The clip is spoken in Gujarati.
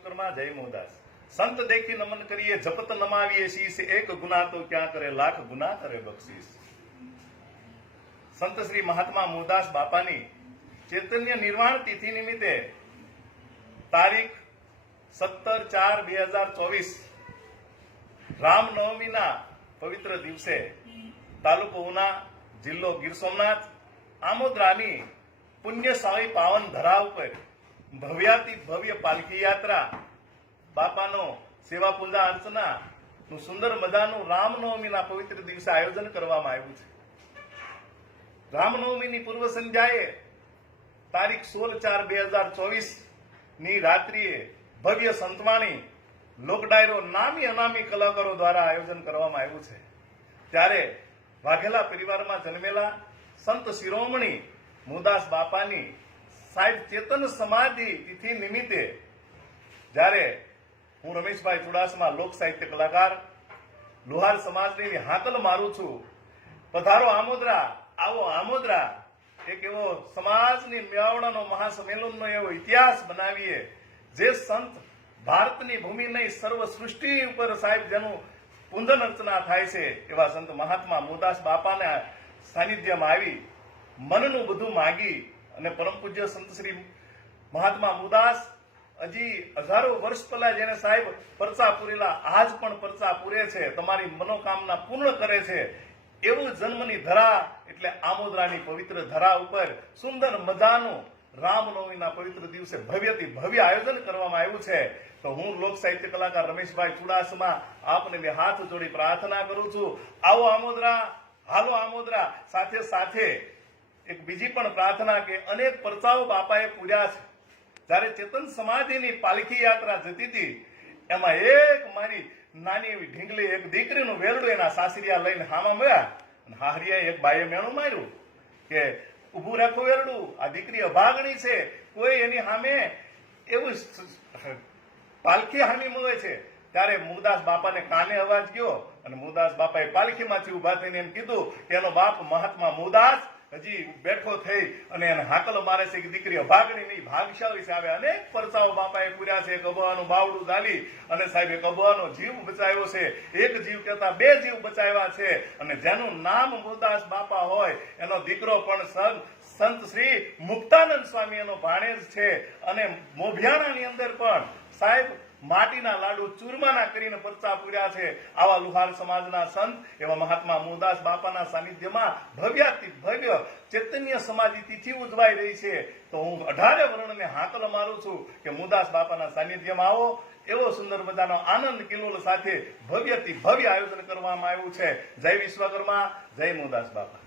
વિશ્વકર્મા જય મોદાસ સંત દેખી નમન કરીએ, જપત નમાવીએ, શીશ એક ગુના તો ક્યાં કરે, લાખ ગુના કરે બક્ષીશ સંત શ્રી મહાત્મા મોદાસ બાપાની ચૈતન્ય નિર્વાણ તિથિ નિમિત્તે તારીખ સત્તર ચાર બે હજાર ચોવીસ, રામનવમીના પવિત્ર દિવસે તાલુકો ઉના જિલ્લો ગીર સોમનાથ આમોદરાની પુણ્યશાળી પાવન ધરા ઉપર ભવ્યાતિ ભવ્ય પાલખી યાત્રા, બાપાનો સેવા પૂજા અર્ચના, નું સુંદર મજાનું રામનવમીના પવિત્ર દિવસે આયોજન કરવામાં આવ્યું છે. રામનવમીની પૂર્વ સંધ્યાએ તારીખ સોળ ચાર બે હજાર ચોવીસની રાત્રિએ ભવ્ય સંતવાણી, લોકડાયરો, નામી અનામી કલાકારો દ્વારા આયોજન કરવામાં આવ્યું છે. ત્યારે વાઘેલા પરિવારમાં જન્મેલા સંત શિરોમણી મુદાસ બાપાની સાહેબ, ચેતન સમાધિ તિથિ નિમિત્તે જ્યારે હું રમેશભાઈ ચુડાસમા લોક સાહિત્ય કલાકાર, લુહાર સમાજની હાકલ મારું છું, પધારો આમોદરા, આવો આમોદરા. એક એવો સમાજની મેળાવડાનો મહાસંમેલનનો એવો ઇતિહાસ બનાવીએ, જે સંત ભારતની ભૂમિ નહીં, સર્વ સૃષ્ટિ ઉપર સાહેબ જેનું પૂંજન અર્ચના થાય છે, એવા સંત મહાત્મા મોદાસ બાપાના સાનિધ્યમાં આવી, મનનું બધું માગી અને પરમ પૂજ્ય સંત શ્રી મહાત્મા મુદાસ હજી હજારો વર્ષ પહેલા જેને સાહેબ પરચા પૂરેલા, આજ પણ પરચા પૂરે છે, તમારી મનોકામના પૂર્ણ કરે છે, એવું જન્મની ધરા એટલે આમોદરાની પવિત્ર ધરા ઉપર સુંદર મજાનું રામનવમીના પવિત્ર દિવસે ભવ્યથી ભવ્ય આયોજન કરવામાં આવ્યું છે. તો હું લોક સાહિત્ય કલાકાર રમેશભાઈ ચુડાસમા આપને બે હાથ જોડી પ્રાર્થના કરું છું. આવો આમોદરા, હાલો આમોદરા, સાથે સાથે એક બીજી પણ પ્રાર્થના કે અનેક પરચાઓ બાપાએ પૂર્યા છે. જ્યારે ચેતન સમાધિની પાલખી યાત્રા જતી હતી, એમાં એક મારી નાની એવી ઢીંગલી એક દીકરીનું વેરડું એના સાસરિયા લઈને હામાં મળ્યા અને હાહરિયાએ એક બાઈએ મેણું માર્યું કે, ઊભું રાખો વેરડું, આ દીકરી અભાગણી છે, કોઈ એની સામે એવું પાલખી હામી મળે છે. ત્યારે મુગદાસ બાપાને કાને અવાજ ગયો અને મુગદાસ બાપાએ પાલખીમાંથી ઊભા થઈને એમ કીધું કે, એનો બાપ મહાત્મા મુગદાસ હજી બેઠો થઈ અને એને હાકલ મારે છે કે દીકરીઓ ભાગણી નહીં, ભાગશાળી છે. આવે અનેક પરચાઓ બાપાએ પૂર્યા છે. કબવાનું બાવડું ઝાલી અને સાહેબ કબવાનો જીવ બચાવ્યો છે. એક જીવ કરતા બે જીવ બચાવ્યા છે. અને જેનું નામ મુરદાસ બાપા હોય, એનો દીકરો પણ સંત સંત શ્રી મુક્તાનંદ સ્વામી એનો ભાણેજ છે. અને મોભિયાણાની અંદર પણ સાહેબ, માટીના લાડુ ચૂરમાના કરીને પરચા પૂર્યા છે. આવા લુહાર સમાજના સંત, એવા મહાત્મા મોહદાસ બાપાના સાનિધ્યમાં ભવ્યાતિ ભવ્ય ચૈતન્ય સમાધિ તિથિ ઉજવાઈ રહી છે. તો હું અઢારે વર્ણને હાકલ મારું છું કે મોહદાસ બાપાના સાનિધ્યમાં આવો. એવો સુંદર મજાનો આનંદ કિલોલ સાથે ભવ્યથી ભવ્ય આયોજન કરવામાં આવ્યું છે. જય વિશ્વકર્મા, જય મોહદાસ બાપા.